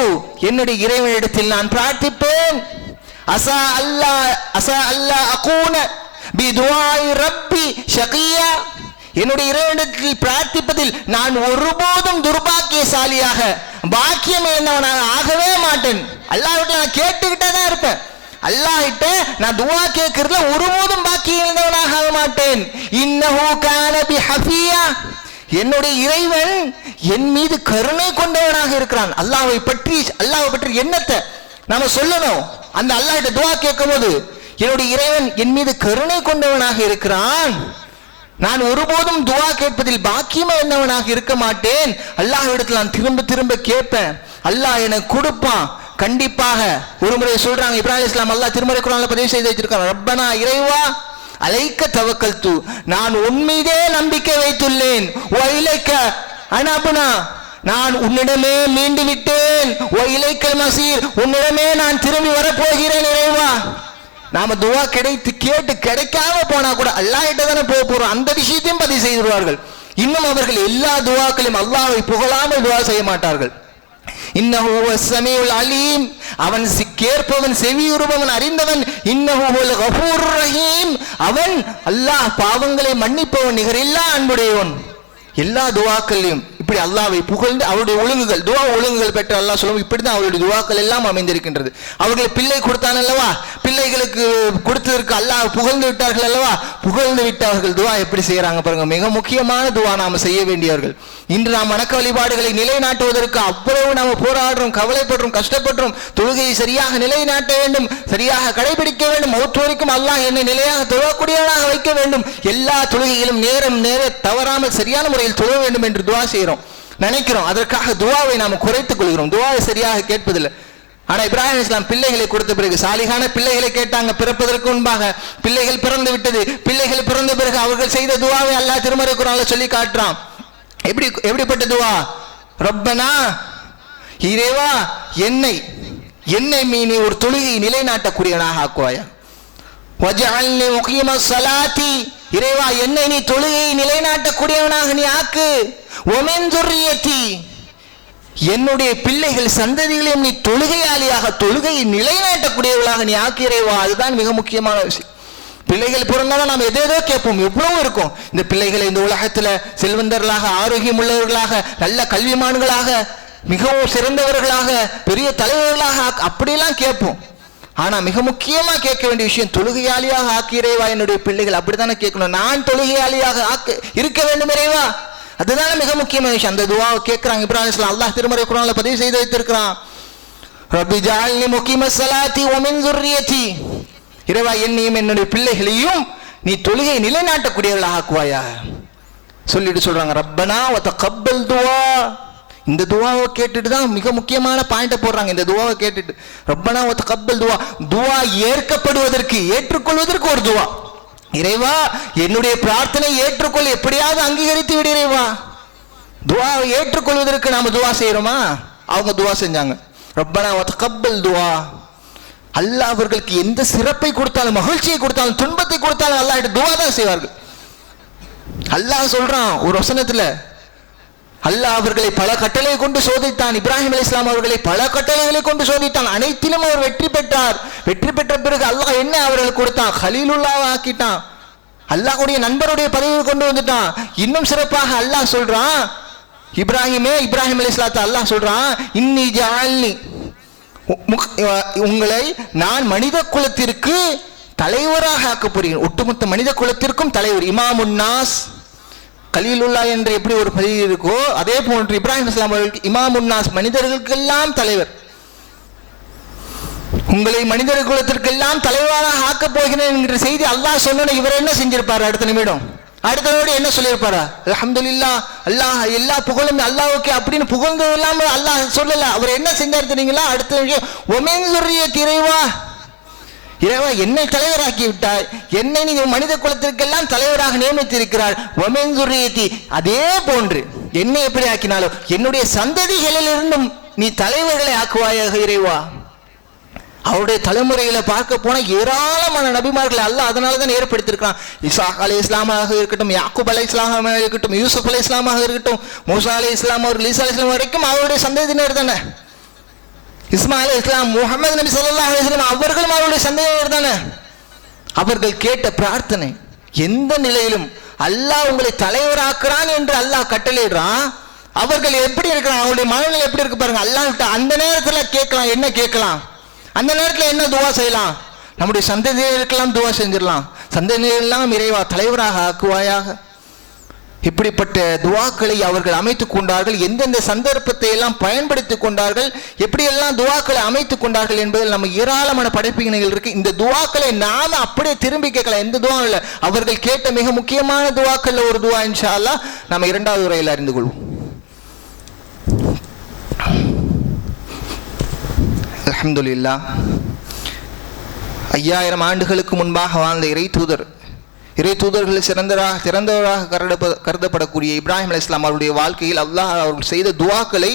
என்னுடைய இறைவனிடத்தில் நான் பிரார்த்திப்பேன். அஸா அல்லா அகூன பிதுஆஇ ரப்பி ஷகியா, என்னுடைய இறைவனிடத்தில் பிரார்த்திப்பதில் நான் ஒருபோதும் துர்பாக்கியசாலியாக, பாக்கியம் இழந்தவனாக ஆகவே மாட்டேன். அல்லாஹ்விட்ட நான் கேட்டுக்கிட்டே தான் இருப்பேன். அல்லாஹ்கிட்ட நான் துஆ கேட்கிறதுல ஒருபோதும் பாக்கியம் இழந்தவனாக ஆக மாட்டேன். இன்னஹு கான பிஹஃபியா, என்னுடைய இறைவன் என் மீது கருணை கொண்டவனாக இருக்கிறான். அல்லாஹ்வை பற்றி எண்ணத்தை நாம சொல்லணும். அந்த அல்லாஹ்கிட்ட துஆ கேட்கும் போது என்னுடைய இறைவன் என் மீது கருணை கொண்டவனாக இருக்கிறான், நான் ஒருபோதும் துவா கேட்பதில் பாக்கியமா என்னவனாக இருக்க மாட்டேன், அல்லாஹ்விடத்தில் நான் திரும்ப திரும்ப கேட்பேன், அல்லாஹ் எனக்கு கொடுப்பான் கண்டிப்பாக. ஒரு முறை சொல்றாங்க இப்ராஹிம் அலைஹிஸ்ஸலாம், அல்லாஹ் திருமறை குர்ஆன்ல பதிவு செய்து வச்சிருக்காங்க, ரப்பனா இறைவா அலைக்க தவக்கல்து, நான் உன் மீதே நம்பிக்கை வைத்துள்ளேன், வ இலைக்க அனப்னா, நான் உன்னிடமே மீண்டு விட்டேன், வ இலைக்கல் மசீர், உன்னிடமே நான் திரும்பி வரப்போகிறேன் இறைவா. நாம துவா கேட்டு கிடைக்காம போனா கூட அல்லாஹ்கிட்ட தானே போக போறோம், அந்த விஷயத்தையும் பதிவு செய்துவார்கள். இன்னும் அவர்கள் எல்லா துவாக்களையும் அல்லாஹ்வை புகழாமல் துவா செய்ய மாட்டார்கள். இன்னஹு ஹுவஸ் ஸமீஉல் அலீம், அவன் கேட்பவன் செவியுறுபவன் அறிந்தவன். இன்னஹு ஹுவல் கஃபூருர் ரஹீம், அவன் அல்லாஹ் பாவங்களை மன்னிப்பவன் நிகரில்லா அன்புடையவன். எல்லா துவாக்களையும் இப்படி அல்லாஹ்வை புகழ்ந்து அவருடைய ஒழுங்குகள், துவா ஒழுங்குகள் பெற்ற அல்லாஹ் சொல்லும், இப்படிதான் அவருடைய துவாக்கள் எல்லாம் அமைந்திருக்கின்றது. அவர்கள் பிள்ளை கொடுத்தான் அல்லவா, பிள்ளைகளுக்கு கொடுத்ததற்கு அல்லாஹ் புகழ்ந்து விட்டார்கள் அல்லவா, புகழ்ந்து விட்டார்கள். துவா எப்படி செய்யறாங்க பாருங்க, மிக முக்கியமான துவா நாம செய்ய வேண்டியவர்கள். இன்று நாம் வணக்க வழிபாடுகளை நிலைநாட்டுவதற்கு அவ்வளவு நாம போராடுறோம், கவலைப்படுறோம், கஷ்டப்படுறோம். தொழுகையை சரியாக நிலைநாட்ட வேண்டும், சரியாக கடைபிடிக்க வேண்டும், மௌத் வரைக்கும் அல்லாஹ் என்னை நிலையாக தொழக்கூடியவனாக வைக்க வேண்டும். எல்லா தொழுகைகளும் நேரம் தவறாமல் சரியான முறையில் தொழ வேண்டும் என்று துவா செய்கிறோம், நினைக்கிறோம். அதற்காக துவாவை நாம் குறைத்துக் கொள்கிறோம், துவாவை சரியாக கேட்பதில்லை. ஆனா இப்ராஹிம் அலைஹிஸ்ஸலாம் பிள்ளைகளை கொடுத்த பிறகு சாலிகான பிள்ளைகளை கேட்டாங்க. பிறப்பதற்கு முன்பாக பிள்ளைகள் பிறந்து விட்டது, பிள்ளைகள் பிறந்த பிறகு அவர்கள் செய்த துவாவை அல்லாஹ் திருமறை குர்ஆன்ல சொல்லி காட்டுறான். எப்படிப்பட்ட துவா? ரப்பனா இறைவா என்னை நீ ஒரு தொழுகை நிலைநாட்டக்கூடியவனாக ஆக்குவாயா, வஜஅல்னி முகீமஸ் ஸலாத்தி, இறைவா என்னை நீ தொழுகையை நிலைநாட்டக்கூடியவனாக நீ ஆக்கு, வமின் ذُرِّيَّتِي, என்னுடைய பிள்ளைகள் சந்ததிகளையும் நீ தொழுகையை நிலைநாட்டக்கூடியவர்களாக நீ ஆக்கு இறைவா. அதுதான் மிக முக்கியமான விஷயம். பிள்ளைகள் பிறந்தாலும் நாம் எதேதோ கேட்போம், எவ்வளவு இருக்கும். இந்த பிள்ளைகளை இந்த உலகத்துல செல்வந்தர்களாக, ஆரோக்கியம் உள்ளவர்களாக, நல்ல கல்விமான்களாக, மிகவும் சிறந்தவர்களாக, பெரிய தலைவர்களாக அப்படியெல்லாம் கேட்போம். ஆனா மிக முக்கியமா கேட்க வேண்டிய விஷயம், தொழுகையாளியாக ஆக்கு இறைவா என்னுடைய பிள்ளைகள். அப்படித்தானே கேட்கணும், நான் தொழுகையாளியாக இருக்க வேண்டும் இறைவா. அதுதானே மிக முக்கியமான விஷயம். அந்த துவாவை கேட்கிறாங்க இப்ராஹிம் அலைஹிஸ்ஸலாம். அல்லாஹ் திருமறை குர்ஆன்ல பதிவு செய்து வைத்திருக்கிறான், ரப்பி ஜஅல்னி முகீமஸ் ஸலாத்தி வ மின் ذُرِّيَّتِي, இறைவா என்னையும் என்னுடைய பிள்ளைகளையும் நீ தொழுகை நிலைநாட்டக்கூடியவர்களாக ஆக்குவாயா சொல்லிட்டு சொல்றாங்க. ரப்பனா வ தகப்பல் துஆ, இந்த துவாவை கேட்டுட்டு தான் மிக முக்கியமான பாயிண்ட போடுறாங்க. இந்த துவாவை கேட்டுட்டு ரப்பனா வ தகப்பல் துஆ, துஆ ஏற்றுக்கொள்வதற்கு ஒரு துவா. இறைவா என்னுடைய பிரார்த்தனை ஏற்றுக்கொள், எப்படியாவது அங்கீகரித்து விடு இறைவா. துவாவை ஏற்றுக்கொள்வதற்கு நாம துவா செய்யறோமா? அவங்க துவா செஞ்சாங்க, ரப்பனா வ தகப்பல் துஆ. அல்லாஹ் அவர்களுக்கு எந்த சிறப்பை கொடுத்தாலும், மகிழ்ச்சியை கொடுத்தாலும், துன்பத்தை கொடுத்தாலும் அல்லாஹ் துவா தான் செய்வார்கள். அல்லாஹ் சொல்றான் ஒரு வசனத்துல, அல்லாஹ் அவர்களை பல கட்டளை கொண்டு சோதித்தான். இப்ராஹிம் அலைஹிஸ்ஸலாம் அவர்களை பல கட்டளைகளை கொண்டு சோதித்தான். அனைத்திலும் அவர் வெற்றி பெற்றார். வெற்றி பெற்ற பிறகு அல்லாஹ் என்ன அவர்களுக்கு கொடுத்தான்? கலீலுல்லாஹ் ஆக்கிட்டான். அல்லாஹ்வுடைய நண்பருடைய பதவியை கொண்டு வந்துட்டான். இன்னும் சிறப்பாக அல்லாஹ் சொல்றான், இப்ராஹிம் அலைஹிஸ்ஸலாத்தை அல்லாஹ் சொல்றான், இன்னி ஜஅல்னி, உங்களை நான் மனித குலத்திற்கு தலைவராக ஆக்க போறேன், ஒட்டுமொத்த மனித குலத்திற்கும் தலைவர். இமாமுன் நாஸ், கலீலுல்லா என்று எப்படி ஒரு பதவி இருக்கோ அதே போன்று இப்ராஹிம் அலைஹிஸ்ஸலாம் அவர்களுக்கு இமாமுன் நாஸ், மனிதர்களுக்கெல்லாம் தலைவர். உங்களை மனிதர் குலத்திற்கெல்லாம் தலைவராக ஆக்கப் போகிறேன் என்ற செய்தி அல்லாஹ் சொன்ன இவர் என்ன செஞ்சிருப்பாரு? அடுத்த நிமிடம் அடுத்ததோடு என்ன சொல்லியிருப்பாரா? அல்ஹம்துலில்லாஹ், அல்லாஹ் எல்லா புகழும் அல்லாஹ்வுக்கு அப்படின்னு புகழ்ந்து இல்லாம அல்லாஹ் சொல்லல. அவர் என்ன செஞ்சார் தெரியுங்களா? அடுத்த விஷயம், ஒமின் ذُرِّيَّتِي, இறைவா என்னை தலைவராக்கி விட்டாய், என்னை நீ மனித குலத்திற்கெல்லாம் தலைவராக நியமித்திருக்கிறார். ஒமின் ذُرِّيَّتِي, அதே போன்று என்னை எப்படி ஆக்கினாலும் என்னுடைய சந்ததிகளிலிருந்தும் நீ தலைவர்களை ஆக்குவாயாக இறைவா. அவருடைய தலைமுறையில பார்க்க போன ஏராளமான நபிமார்கள் அல்லாஹ் அதனாலதான் ஏற்படுத்தியிருக்கிறான். இஸ்ஹாக் அலைஹிஸ்ஸலாமாக இருக்கட்டும், யாக்கூப் அலைஹிஸ்ஸலாமாக இருக்கட்டும், யூசுப் அலைஹிஸ்ஸலாமாக இருக்கட்டும், மூசா அலைஹிஸ்ஸலாம் அவர்கள், ஈசா அலைஹிஸ்ஸலாம் வரைக்கும் அவருடைய சந்ததியினர் தானே. இஸ்மாயில் அலைஹிஸ்ஸலாம், முஹம்மது நபி ஸல்லல்லாஹு அலைஹி வஸல்லம் அவர்களும் அவருடைய சந்ததியினர் தானே. அவர்கள் கேட்ட பிரார்த்தனை, எந்த நிலையிலும் அல்லாஹ் உங்களை தலைவராக்குறான் என்று அல்லாஹ் கட்டளையிடுறான். அவர்கள் எப்படி இருக்கிறான், அவருடைய மனநிலை எப்படி இருக்கு பாருங்க. அல்லாஹ் அந்த நேரத்துல கேட்கலாம், என்ன கேட்கலாம், அந்த நேரத்தில் என்ன துவா செய்யலாம்? நம்முடைய சந்ததியருக்கெல்லாம் துவா செஞ்சிடலாம். சந்ததியெல்லாம் இறைவா தலைவராக ஆக்குவாயாக. இப்படிப்பட்ட துவாக்களை அவர்கள் அமைத்துக் கொண்டார்கள், எந்தெந்த சந்தர்ப்பத்தை எல்லாம் பயன்படுத்திக் கொண்டார்கள், எப்படியெல்லாம் துவாக்களை அமைத்துக் கொண்டார்கள் என்பதில் நம்ம ஏராளமான படைப்பினைகள் இருக்கு. இந்த துவாக்களை நாம அப்படியே திரும்பி கேட்கலாம். எந்த துவா இல்லை, அவர்கள் கேட்ட மிக முக்கியமான துவாக்கள்ல ஒரு துவா இன்ஷா அல்லாஹ் நம்ம இரண்டாவது உரையில் அறிந்து கொள்வோம். அல்ஹம்துலில்லாஹ். 5000 ஆண்டுகளுக்கு முன்பாக வாழ்ந்த இறை தூதர்கள் சிறந்தவராக கருதப்படக்கூடிய இப்ராஹிம் அலைஹிஸ்ஸலாம் அவருடைய வாழ்க்கையில் அல்லாஹ் அவர்கள் செய்த துவாக்களை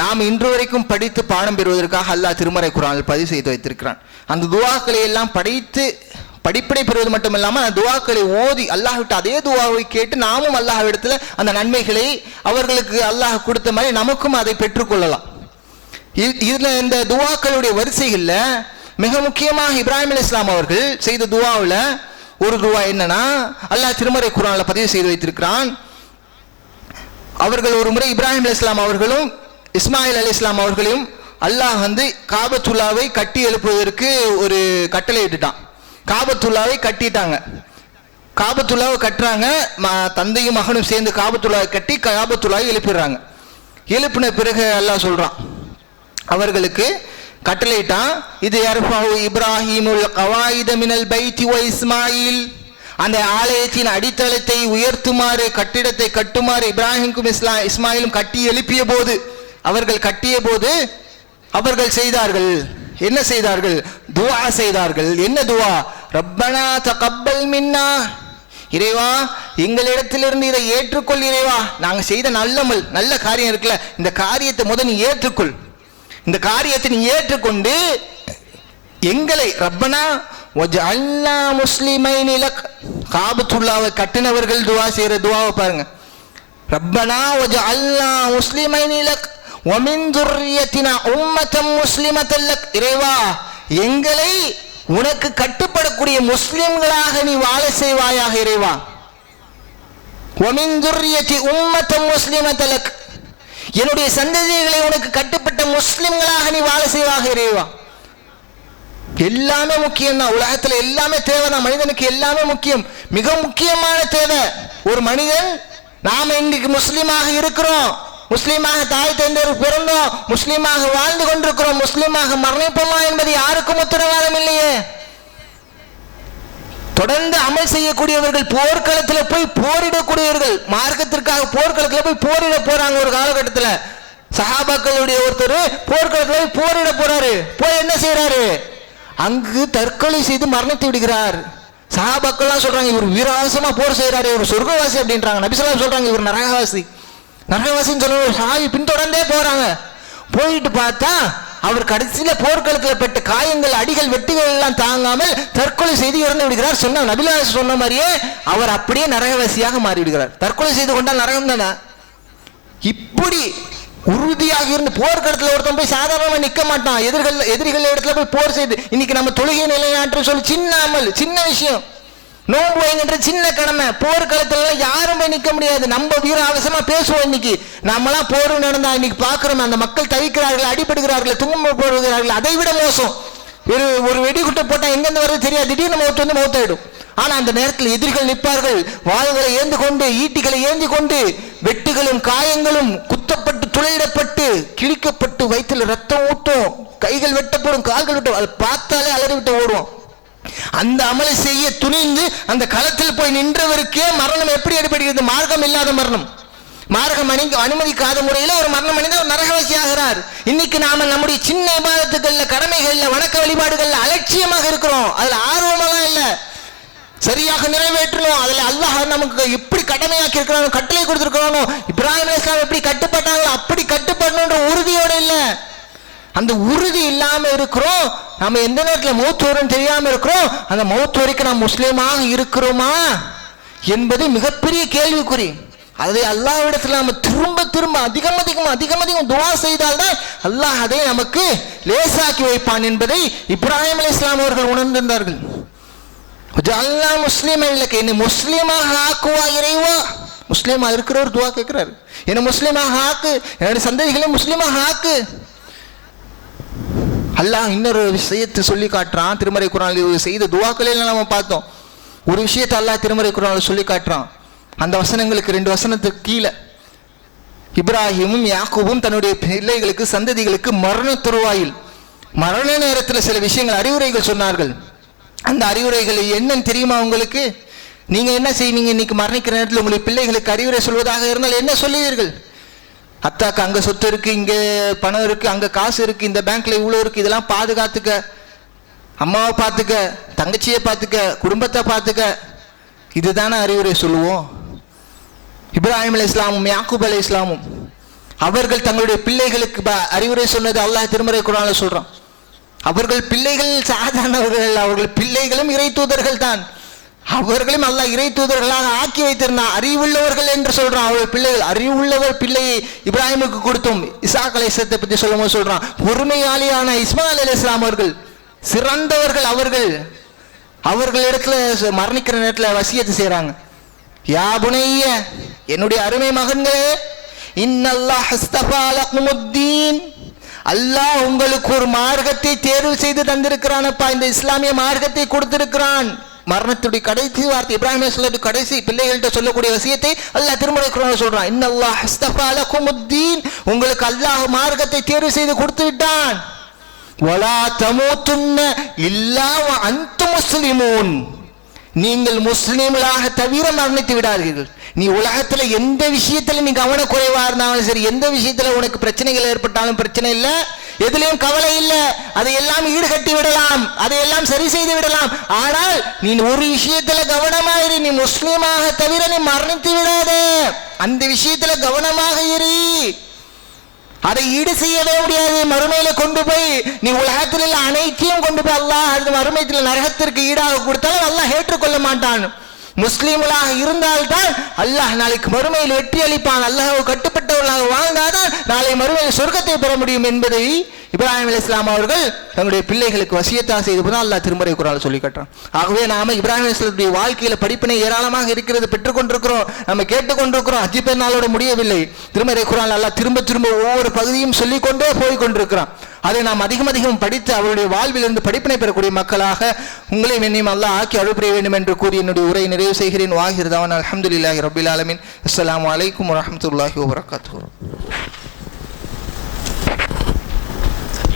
நாம் இன்று வரைக்கும் படித்து பாடம் பெறுவதற்காக அல்லாஹ் திருமறை குர்ஆனில் பதிவு செய்து வைத்திருக்கிறான். அந்த துவாக்களை எல்லாம் படிப்பினை பெறுவது மட்டுமில்லாமல் அந்த துவாக்களை ஓதி அல்லாஹ் விட்டு அதே துவாவை கேட்டு நாமும் அல்லாஹ்விடத்தில் அந்த நன்மைகளை அவர்களுக்கு அல்லாஹ் கொடுத்த மாதிரி நமக்கும் அதை பெற்றுக்கொள்ளலாம். இதில் இந்த துவாக்களுடைய வரிசைகளில் மிக முக்கியமாக இப்ராஹிம் அலைஹிஸ்ஸலாம் அவர்கள் செய்த துவாவில் ஒரு துவா என்னன்னா, அல்லாஹ் திருமறை குர்ஆனில் பதிவு செய்து வைத்திருக்கிறான். அவர்கள் ஒரு முறை இப்ராஹிம் அலைஹிஸ்ஸலாம் அவர்களும் இஸ்மாயில் அலைஹிஸ்ஸலாம் அவர்களையும் அல்லாஹ் காபத்துல்லாவை கட்டி எழுப்புவதற்கு ஒரு கட்டளை இட்டுட்டான். காபத்துல்லாவை கட்டிட்டாங்க. காபத்துல்லாவை கட்டுறாங்க. தந்தையும் மகனும் சேர்ந்து காபத்துல்லாவை கட்டி காபத்துல்லாவை எழுப்பிடுறாங்க. எழுப்பின பிறகு அல்லாஹ் சொல்றான், அவர்களுக்கு கட்டளையிட்டான், இது யர்ஃபஉ இப்ராஹிமுல் கவாயித மினல் பைத்தி வ இஸ்மாயில், அந்த ஆலயத்தின் அடித்தளத்தை உயர்த்துமாறு கட்டிடத்தை கட்டுமாறு இப்ராஹிமுக்கும் இஸ்மாயிலும் கட்டி எழுப்பிய போது அவர்கள் செய்தார்கள். என்ன செய்தார்கள்? துஆ செய்தார்கள். என்ன துஆ? ரப்பனா தகப்பல் மின்னா, இறைவா எங்களிடத்திலிருந்து இதை ஏற்றுக்கொள். இறைவா நாங்கள் செய்த நல்ல காரியம் இருக்குல்ல, இந்த காரியத்தை முதல் நீ ஏற்றுக்கொள். இந்த காரியத்தை நீ ஏற்றுக்கொண்டு எங்களை ரப்பனா வஜஅல்னா முஸ்லிமைன் லக், காபத்துல்லாவை கட்டினவர்கள் துஆ செய்யற துஆவை பாருங்க. ரப்பனா வஜஅல்னா முஸ்லிமைன் லக் வ மின் துர்ரியத்தினா உம்மத்தன் முஸ்லிமத்தன் லக், இறைவா எங்களை உனக்கு கட்டுப்படக்கூடிய முஸ்லிம்களாக நீ வாழ செய்வாயாக. இறைவா வ மின் துர்ரியத்தி உம்மத்தன் முஸ்லிமத்தன் லக், என்னுடைய சந்ததிகளை உனக்கு கட்டுப்பட்ட முஸ்லிம்களாக நீ வாழ செய்வாக. இறைவா எல்லாமே முக்கியம் தான், உலகத்துல எல்லாமே தேவைதான், மனிதனுக்கு எல்லாமே முக்கியம். மிக முக்கியமான தேவை ஒரு மனிதன். நாம இன்னைக்கு முஸ்லீமாக இருக்கிறோம், முஸ்லீமாக தாய் தந்தையர் பிறந்தோம், முஸ்லீமாக வாழ்ந்து கொண்டிருக்கிறோம், முஸ்லீமாக மரணிப்போமா என்பது யாருக்கும் உத்தரவாதம் இல்லையே. தொடர்ந்து அமல் செய்யக்கூடியவர்கள், போர்க்களத்தில் போய் போரிடக்கூடியவர்கள், மார்க்கத்திற்காக போர்க்களத்தில் போய் போரிட போறாங்க. ஒரு காலகட்டத்தில் சஹாபாக்களுடைய ஒருத்தர் போர்க்களத்தில் போய் போரிட போறாரு. போய் என்ன செய்யறாரு? அங்கு தற்கொலை செய்து மரணித்து விடுகிறார். சஹாபாக்கள்லாம் சொல்றாங்க, இவர் வீரவாசமா போர் செய்யறாரு, இவர் சொர்க்கவாசி அப்படின்றாங்க. நபி ஸல்லல்லாஹு அலைஹி வஸல்லம் சொல்றாங்க, இவர் நரகவாசின்னு சொல்ல சாஹி பின்தொடர்ந்தே போறாங்க. போயிட்டு பார்த்தா அவர் கடைசியில போர்க்களத்தில் பெற்ற காயங்கள், அடிகள், வெட்டுகள் எல்லாம் தாங்காமல் தற்கொலை செய்து இறந்து விடுகிறார். சொன்ன நபிலாஸ் சொன்ன மாதிரியே அவர் அப்படியே நரகவாசியாக மாறிவிடுகிறார். தற்கொலை செய்து கொண்டால் நரகம் தானே. இப்படி உறுதியாக இருந்து போர்க்களத்தில் ஒருத்தன் போய் சாதாரணமா நிக்க மாட்டான். எதிரிகள் இடத்துல போய் போர் செய்து இன்னைக்கு நம்ம தொழுகை நிலைநாட்டு சொல்லி சின்ன அமல், சின்ன விஷயம், நோன்பு வைங்கன்ற சின்ன கடமை, போர்க்களத்துல யாரும் போய் நிக்க முடியாது. நம்ம வீர அவசரமா பேசுவோம். இன்னைக்கு நம்மளாம் போர் நடந்தா இன்னைக்கு பாக்குறோம், அந்த மக்கள் தவிக்கிறார்கள், அடிபடுகிறார்கள், துன்ப போடுகிறார்கள். அதை விட மோசம், ஒரு வெடிகுட்டை போட்டா எங்கிருந்து வருது தெரியாது, திடீர்னு மௌத்தாயிடும். ஆனா அந்த நேரத்தில் எதிரிகள் நிற்பார்கள், வாள்களை ஏந்தி கொண்டு, ஈட்டிகளை ஏந்தி கொண்டு, வெட்டுகளும் காயங்களும், குத்தப்பட்டு துளையிடப்பட்டு கிழிக்கப்பட்டு வயிற்றில் ரத்தம் ஊட்டும், கைகள் வெட்டப்படும், கால்கள் வெட்டும், அதை பார்த்தாலே அலறி விட்டு ஓடுவோம். அந்த அமலை செய்ய துணிந்து அந்த களத்தில் போய் நின்றவருக்கே மரணம் எப்படி ஏற்படுகிறது? மார்க்கம் இல்லாத மரணம், மார்க்கம் அனுமதிக்காத முறையில் ஒரு மரணம் அடைந்து நரகவாசி ஆகிறார். இன்னைக்கு நாம நம்முடைய சின்ன இபாதத்துகள்ல, கடமைகள்ல, வணக்க வழிபாடுகள்ல அலட்சியமாக இருக்கிறோம். அதுல ஆர்வமெல்லாம் இல்லை, சரியாக நிறைவேற்றணும். அதுல அல்லாஹ் நமக்கு எப்படி கடமையாக்கி இருக்கிறானோ, கட்டளை கொடுத்திருக்கிறானோ, இப்ராஹிம் அலைஹிஸ்ஸலாம் எப்படி கட்டுப்பட்டாங்களோ அப்படி கட்டுப்படணுன்ற உறுதியோடு இல்லை. அந்த உறுதி இல்லாம இருக்கிறோம். நம்ம எந்த நேரத்தில் மௌத் வரும் தெரியாம இருக்கிறோம். அந்த மௌத் வரைக்கும் நாம் முஸ்லீமாக இருக்கிறோமா என்பது மிகப்பெரிய கேள்விக்குறி. அதை அல்லாஹ்விடத்தில் நம்ம திரும்ப அதிகம் துஆ செய்தால்தான் அல்லாஹ் அதை நமக்கு லேசாக்கி வைப்பான் என்பதை இப்ராஹிம் அலைஹிஸ்ஸலாம் அவர்கள் உணர்ந்திருந்தார்கள். அல்லாஹ் முஸ்லீம் இல்லைக்கு, என்னை முஸ்லீமாக ஆக்குவா இறைவா. முஸ்லீமா இருக்கிறவர் துஆ கேட்கிறாரு, என்னை முஸ்லீமாக ஆக்கு, என்னுடைய சந்ததிகளை முஸ்லீமாக ஆக்கு. அல்லாஹ் இன்னொரு விஷயத்தை சொல்லி காட்டுறான். திருமறை குர்ஆனில் செய்த துஆக்களில் நம்ம பார்த்தோம். ஒரு விஷயத்தை அல்லாஹ் திருமறை குர்ஆனில் சொல்லி காட்டுறான். அந்த வசனங்களுக்கு 2 வசனத்துக்கு கீழே இப்ராஹிமும் யாக்கூபும் தன்னுடைய பிள்ளைகளுக்கு சந்ததிகளுக்கு மரண தருவாயில் மரண நேரத்தில் சில விஷயங்கள் அறிவுரைகள் சொன்னார்கள். அந்த அறிவுரைகள் என்னன்னு தெரியுமா உங்களுக்கு? நீங்க என்ன செய்வீங்க இன்னைக்கு மரணிக்கிற நேரத்தில் உங்களுடைய பிள்ளைகளுக்கு அறிவுரை சொல்வதாக இருந்தால் என்ன சொல்லுவீர்கள்? அத்தாக்கு அங்க சொத்து இருக்கு, இங்க பணம் இருக்கு, அங்க காசு இருக்கு, இந்த பேங்க்ல இவ்வளவு இருக்கு, இதெல்லாம் பாதுகாத்துக்க, அம்மாவை பார்த்துக்க, தங்கச்சியை பார்த்துக்க, குடும்பத்தை பார்த்துக்க, இதுதானே அறிவுரை சொல்லுவோம்? இப்ராஹிம் அலை இஸ்லாமும் யாக்கூப் அலை இஸ்லாமும் அவர்கள் தங்களுடைய பிள்ளைகளுக்கு அறிவுரை சொன்னது அல்லாஹ் திருமறை குர்ஆன்ல சொல்றான். அவர்கள் பிள்ளைகள் சாதாரணவர்கள், அவர்கள் பிள்ளைகளும் இறை தூதர்கள் தான். அவர்களையும் அல்லாஹ் இறை தூதர்களாக ஆக்கி வைத்திருந்தான். அறிவுள்ளவர்கள் என்று சொல்றான். அவர்கள் பிள்ளைகள் அறிவுள்ளவர் பிள்ளையை இப்ராஹிமுக்கு கொடுத்தோம். இசாக் அலைஹிஸ்ஸலாத்தை பற்றி சொல்லும் போது சொல்றான், பொறுமையாளியான இஸ்மாயில் அலைஹிஸ்ஸலாம் அவர்கள் சிறந்தவர்கள். அவர்கள் இடத்துல மரணிக்கிற நேரத்தில் வசியத்து செய்யறாங்க. யா புனைய, என்னுடைய அருமை மகன்களே, இன்னல்லாஹ் அஸ்தஃபா லக்குமுத்தீன், அல்லாஹ் உங்களுக்கு ஒரு மார்க்கத்தை தேர்வு செய்து தந்திருக்கிறானப்பா, இந்த இஸ்லாமிய மார்க்கத்தை கொடுத்திருக்கிறான். மரணத்துடைய கடைசி வார்த்தை இப்ராஹிம் அலைஹிஸ்ஸலாம் கடைசி பிள்ளைகள்கிட்ட சொல்லக்கூடிய வசியத்தை அல்லாஹ் திருமறை குர்ஆன்ல சொல்றான். இன்னல்லாஹ் அஸ்தஃபா லக்குமுத்தீன், உங்களுக்கு அல்லாஹ் மார்க்கத்தை தேர்வு செய்து கொடுத்து விட்டான். வலா தமூதுன்ன இல்லா வ அன்தும் முஸ்லிமூன், நீங்கள் முஸ்லிம்களாக தவிர மரணித்து விடாதீர்கள். நீ உலகத்துல எந்த விஷயத்துல நீ கவனக்குறைவா இருந்தாலும் சரி, எந்த விஷயத்துல உனக்கு பிரச்சனைகள் ஏற்பட்டாலும் பிரச்சனை இல்லை, எதுலையும் கவலை இல்லை, அதையெல்லாம் ஈடுகட்டி விடலாம், அதையெல்லாம் சரி செய்து விடலாம். ஆனால் நீ ஒரு விஷயத்துல கவனமாயிரு, நீ முஸ்லிமாக தவிர நீ மரணித்து விடாத, அந்த விஷயத்துல கவனமாக இரு. அதை ஈடு செய்யவே முடியாது. மறுமையில கொண்டு போய் நீ உலகத்தில் அனைத்தையும் கொண்டு போய் அல்லாஹ் அந்த மறுமையில் நரகத்திற்கு ஈடாக கொடுத்தாலும் அல்லாஹ் ஏற்றுக்கொள்ள மாட்டான். முஸ்லிம்களாக இருந்தால்தான் அல்லாஹ் நாளைக்கு மறுமையில் வெற்றி அளிப்பான். அல்லாஹ் கட்டுப்பட்டவர்களாக வாழ்ந்தாதான் நாளை மறுமையில் சொர்க்கத்தை பெற முடியும் என்பதை இப்ராஹிம் அலைஹிஸ்ஸலாம் அவர்கள் தங்களுடைய பிள்ளைகளுக்கு வசியத்தா செய்து போது அல்லாஹ் திருமறை குர்ஆன்ல சொல்லி காட்டுறான். ஆகவே நாம இப்ராஹிம் அலைஹிஸ்ஸலாமுடைய வாழ்க்கையில படிப்பினை ஏராளமாக இருக்கிறது, பெற்றுக்கொண்டிருக்கிறோம், நம்ம கேட்டுக்கொண்டிருக்கிறோம். ஹஜ் பெருநாளோட முடியவில்லை. திருமறை குர்ஆன்ல அல்லாஹ் திரும்ப திரும்ப ஒவ்வொரு பகுதியும் சொல்லிக்கொண்டே போய் கொண்டிருக்கிறான். அதை நாம் அதிகம் படித்து அவருடைய வாழ்விலிருந்து படிப்பினை பெறக்கூடிய மக்களாக உங்களையும் என்னையும் அல்லாஹ் ஆக்கி அருள் புரிய வேண்டும் என்று கூறி என்னுடைய உரையை நிறைவு செய்கிறேன். வாஹிர் தவானா அல்ஹம்துலில்லாஹி ரப்பில் ஆலமீன். அஸ்ஸலாமு அலைக்கும் வரஹ்மத்துல்லாஹி வபரகாத்துஹு.